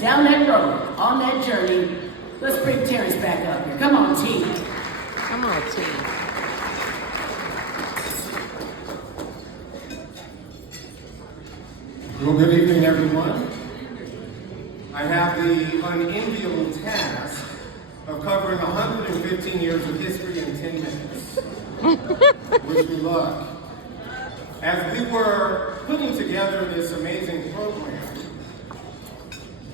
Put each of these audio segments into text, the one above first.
down that road, on that journey. Let's bring Terrance back up here. Come on, T. Come on, T. Well, good evening, everyone. I have the unenviable task of covering 115 years of history in 10 minutes. Wish me luck. As we were putting together this amazing program,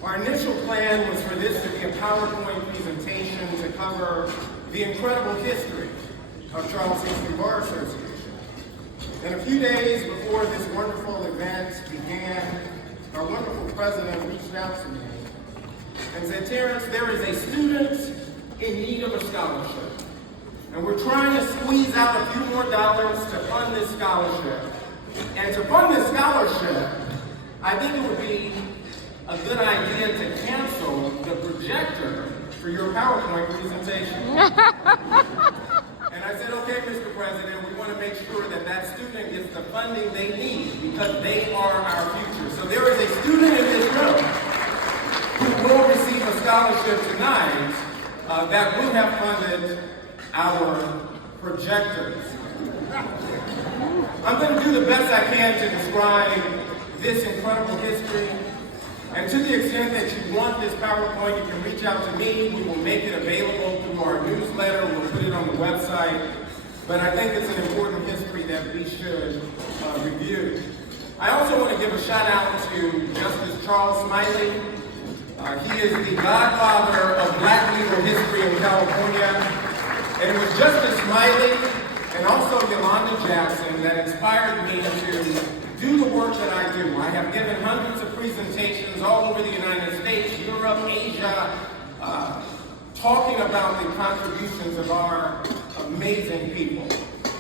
our initial plan was for this to be a PowerPoint presentation to cover the incredible history of Charles History Bar Association. And a few days before this wonderful event began, our wonderful president reached out to me and said, Terrance, there is a student in need of a scholarship. And we're trying to squeeze out a few more dollars to fund this scholarship. And to fund this scholarship, I think it would be a good idea to cancel the projector for your PowerPoint presentation. And I said, okay, Mr. President, we want to make sure that that student gets the funding they need because they are our future. So there is a student in this room who will receive a scholarship tonight that would have funded our projectors. I'm going to do the best I can to describe this incredible history. And to the extent that you want this PowerPoint, you can reach out to me. We will make it available through our newsletter. We'll put it on the website. But I think it's an important history that we should review. I also want to give a shout out to Justice Charles Smiley. He is the godfather of Black legal history in California. And it was Justice Smiley and also Yolanda Jackson that inspired me to do the work that I do. I have given hundreds of presentations all over the United States, Europe, Asia, talking about the contributions of our amazing people.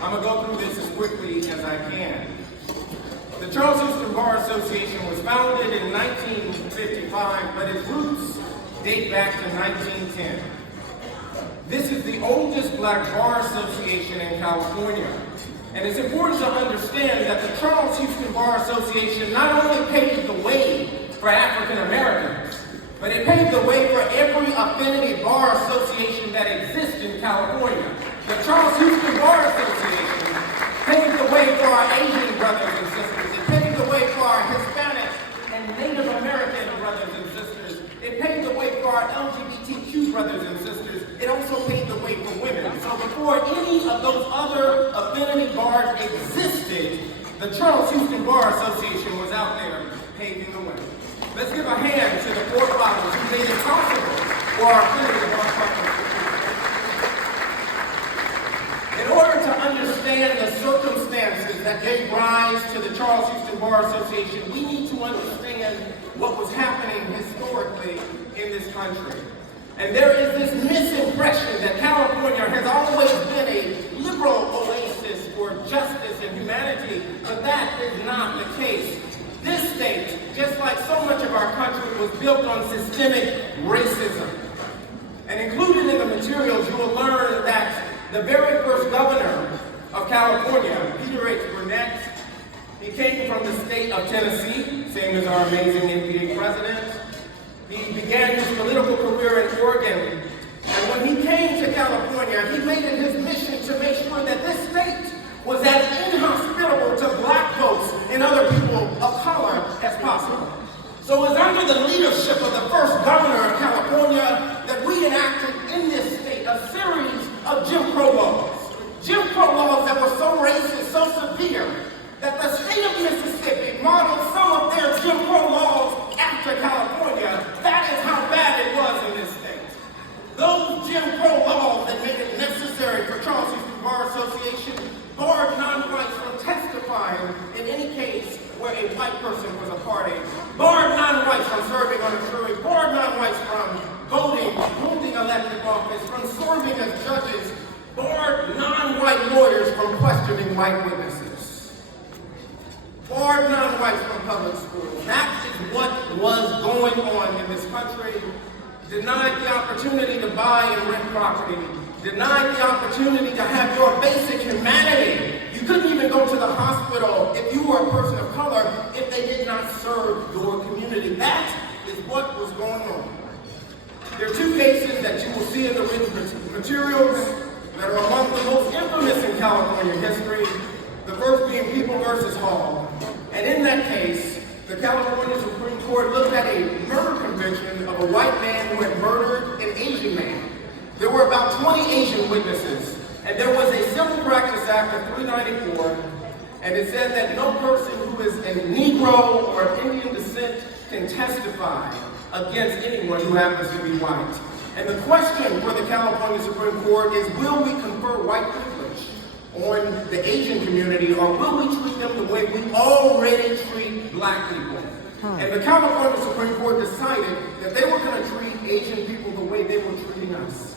I'm going to go through this as quickly as I can. The Charles Houston Bar Association was founded in 1955, but its roots date back to 1910. This is the oldest Black bar association in California. And it's important to understand that the Charles Houston Bar Association not only paved the way for African Americans, but it paved the way for every affinity bar association that exists in California. The Charles Houston Bar Association paved the way for our Asian brothers and sisters. It paved the way for our Hispanic and Native American brothers and sisters. It paved the way for our LGBTQ brothers and sisters. It also paved the way for women. So before any of those other affinity bars existed, the Charles Houston Bar Association was out there paving the way. Let's give a hand to the forefathers who made it possible for our affinity bar partners. In order to understand the circumstances that gave rise to the Charles Houston Bar Association, we need to understand what was happening historically in this country. And there is this misimpression that California has always been a liberal oasis for justice and humanity, but that is not the case. This state, just like so much of our country, was built on systemic racism. And included in the materials, you will learn that the very first governor of California, Peter H. Burnett, he came from the state of Tennessee, same as our amazing NPA president. He began his political career in Oregon, and when he came to California, he made it his mission to make sure that this state was as inhospitable to Black folks and other people of color as possible. So it was under the leadership of the first governor of California that we enacted in this state a series of Jim Crow laws. Jim Crow laws that were so racist, so severe, that the state of Mississippi modeled some of their Jim Crow laws after California. That is how bad it was in this state. Those Jim Crow laws that made it necessary for Charles Houston Bar Association barred non-whites from testifying in any case where a white person was a party, barred non-whites from serving on a jury, barred non-whites from voting, holding elected office, from serving as judges, barred non-white lawyers from questioning white witnesses, barred non-whites from public schools. That is what was going on in this country. Denied the opportunity to buy and rent property, denied the opportunity to have your basic humanity. You couldn't even go to the hospital if you were a person of color if they did not serve your community. That is what was going on. There are two cases that you will see in the written materials that are among the most infamous in California history, the first being People versus Hall. And in that case, the California Supreme Court looked at a murder conviction of a white man who had murdered an Asian man. There were about 20 Asian witnesses, and there was a Civil Practice Act of 394, and it said that no person who is a Negro or of Indian descent can testify against anyone who happens to be white. And the question for the California Supreme Court is, will we confer white privilege on the Asian community, or will we treat them the way we already treat black people? And the California Supreme Court decided that they were going to treat Asian people the way they were treating us.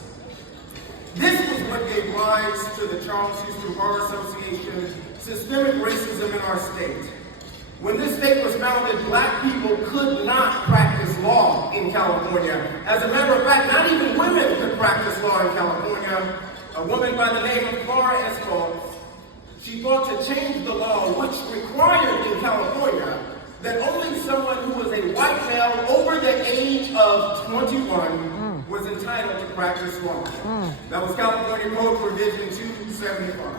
This was what gave rise to the Charles Houston Bar Association, systemic racism in our state. When this state was founded, black people could not practice law in California. As a matter of fact, not even women could practice law in California. A woman by the name of Clara Escort, she fought to change the law, which required in California that only someone who was a white male over the age of 21 was entitled to practice law. That was California Code Provision 275.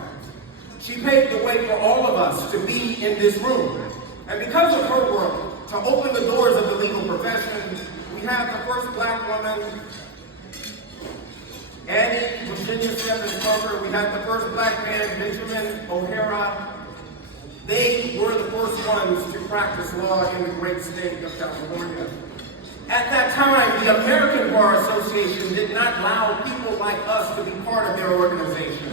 She paved the way for all of us to be in this room. And because of her work to open the doors of the legal profession, we have the first black woman, Annie Virginia Stephens Carter. We had the first black man, Benjamin O'Hara. They were the first ones to practice law in the great state of California. At that time, the American Bar Association did not allow people like us to be part of their organization.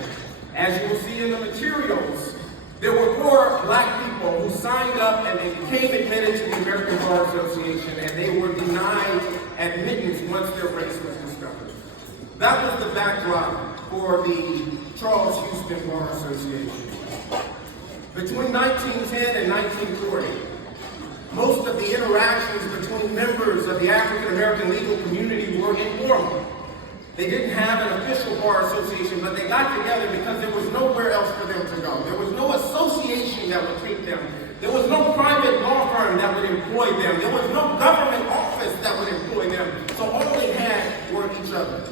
As you will see in the materials, there were 4 black people who signed up and they became admitted to the American Bar Association, and they were denied admittance once their race was discovered. That was the backdrop for the Charles Houston Bar Association. Between 1910 and 1940, most of the interactions between members of the African American legal community were informal. They didn't have an official bar association, but they got together because there was nowhere else for them to go. There was no association that would take them. There was no private law firm that would employ them. There was no government office that would employ them. So all they had were each other.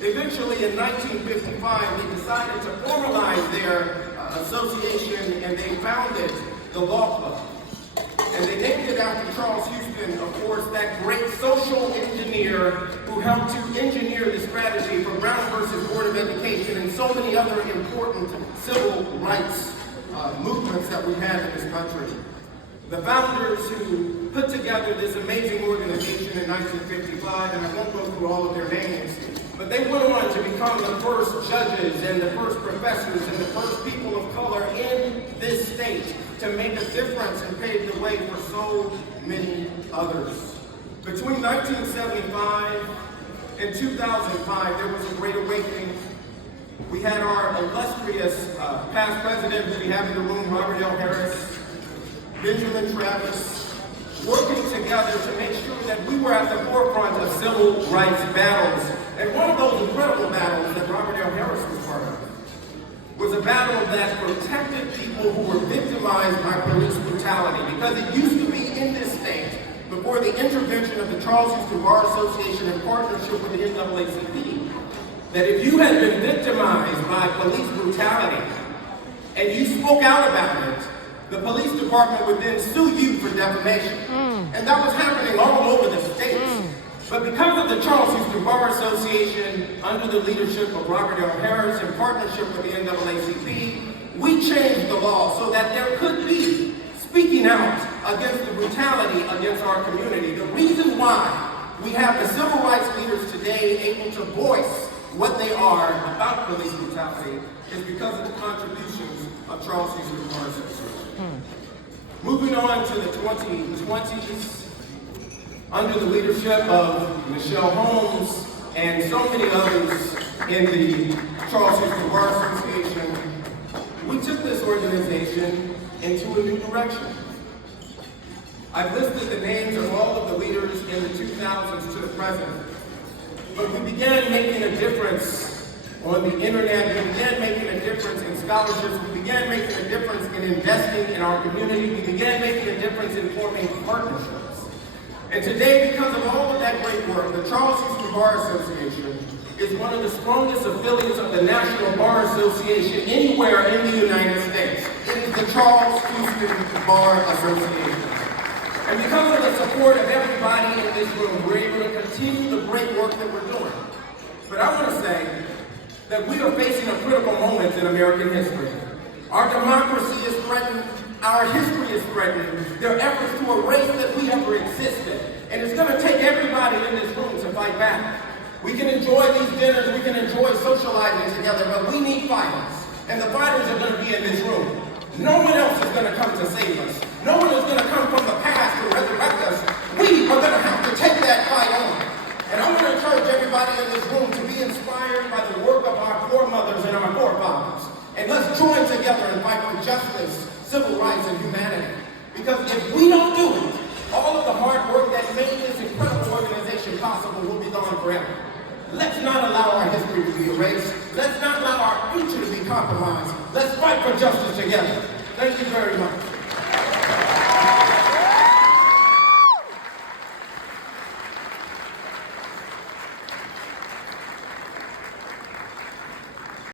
Eventually, in 1955, they decided to formalize their association, and they founded the Law Club. And they named it after Charles Houston, of course, that great social engineer who helped to engineer the strategy for Brown versus Board of Education and so many other important civil rights movements that we had in this country. The founders who put together this amazing organization in 1955, and I won't go through all of their names, but they went on to become the first judges and the first professors and the first people of color in this state to make a difference and pave the way for so many others. Between 1975 and 2005, there was a great awakening. We had our illustrious past president who we have in the room, Robert L. Harris, Benjamin Travis, working together to make sure that we were at the forefront of civil rights battles. And one of those incredible battles that Robert L. Harris was part of was a battle that protected people who were victimized by police brutality. Because it used to be in this state, before the intervention of the Charles Houston Bar Association in partnership with the NAACP, that if you had been victimized by police brutality and you spoke out about it, the police department would then sue you for defamation. And that was happening all over the state. But because of the Charles Houston Bar Association, under the leadership of Robert L. Harris, in partnership with the NAACP, we changed the law so that there could be speaking out against the brutality against our community. The reason why we have the civil rights leaders today able to voice what they are about police brutality is because of the contributions of Charles Houston Bar Association. Moving on to the 2020s, under the leadership of Michelle Holmes and so many others in the Charles Houston Bar Association, we took this organization into a new direction. I've listed the names of all of the leaders in the 2000s to the present, but we began making a difference on the internet. We began making a difference in scholarships. We began making a difference in investing in our community. We began making a difference in forming partnerships. And today, because of all of that great work, the Charles Houston Bar Association is one of the strongest affiliates of the National Bar Association anywhere in the United States. It is the Charles Houston Bar Association. And because of the support of everybody in this room, we're able to continue the great work that we're doing. But I want to say that we are facing a critical moment in American history. Our democracy is threatened. Our history is threatened. There are efforts to erase that we ever existed. And it's going to take everybody in this room to fight back. We can enjoy these dinners, we can enjoy socializing together, but we need fighters. And the fighters are going to be in this room. No one else is going to come to save us. No one is going to come from the past to resurrect us. We are going to have to take that fight on. And I want to encourage everybody in this room to be inspired by the work of our foremothers and our forefathers. And let's join together and fight for justice, civil rights, and humanity. Because if we don't do it, all of the hard work that made this incredible organization possible will be gone forever. Let's not allow our history to be erased. Let's not allow our future to be compromised. Let's fight for justice together. Thank you very much.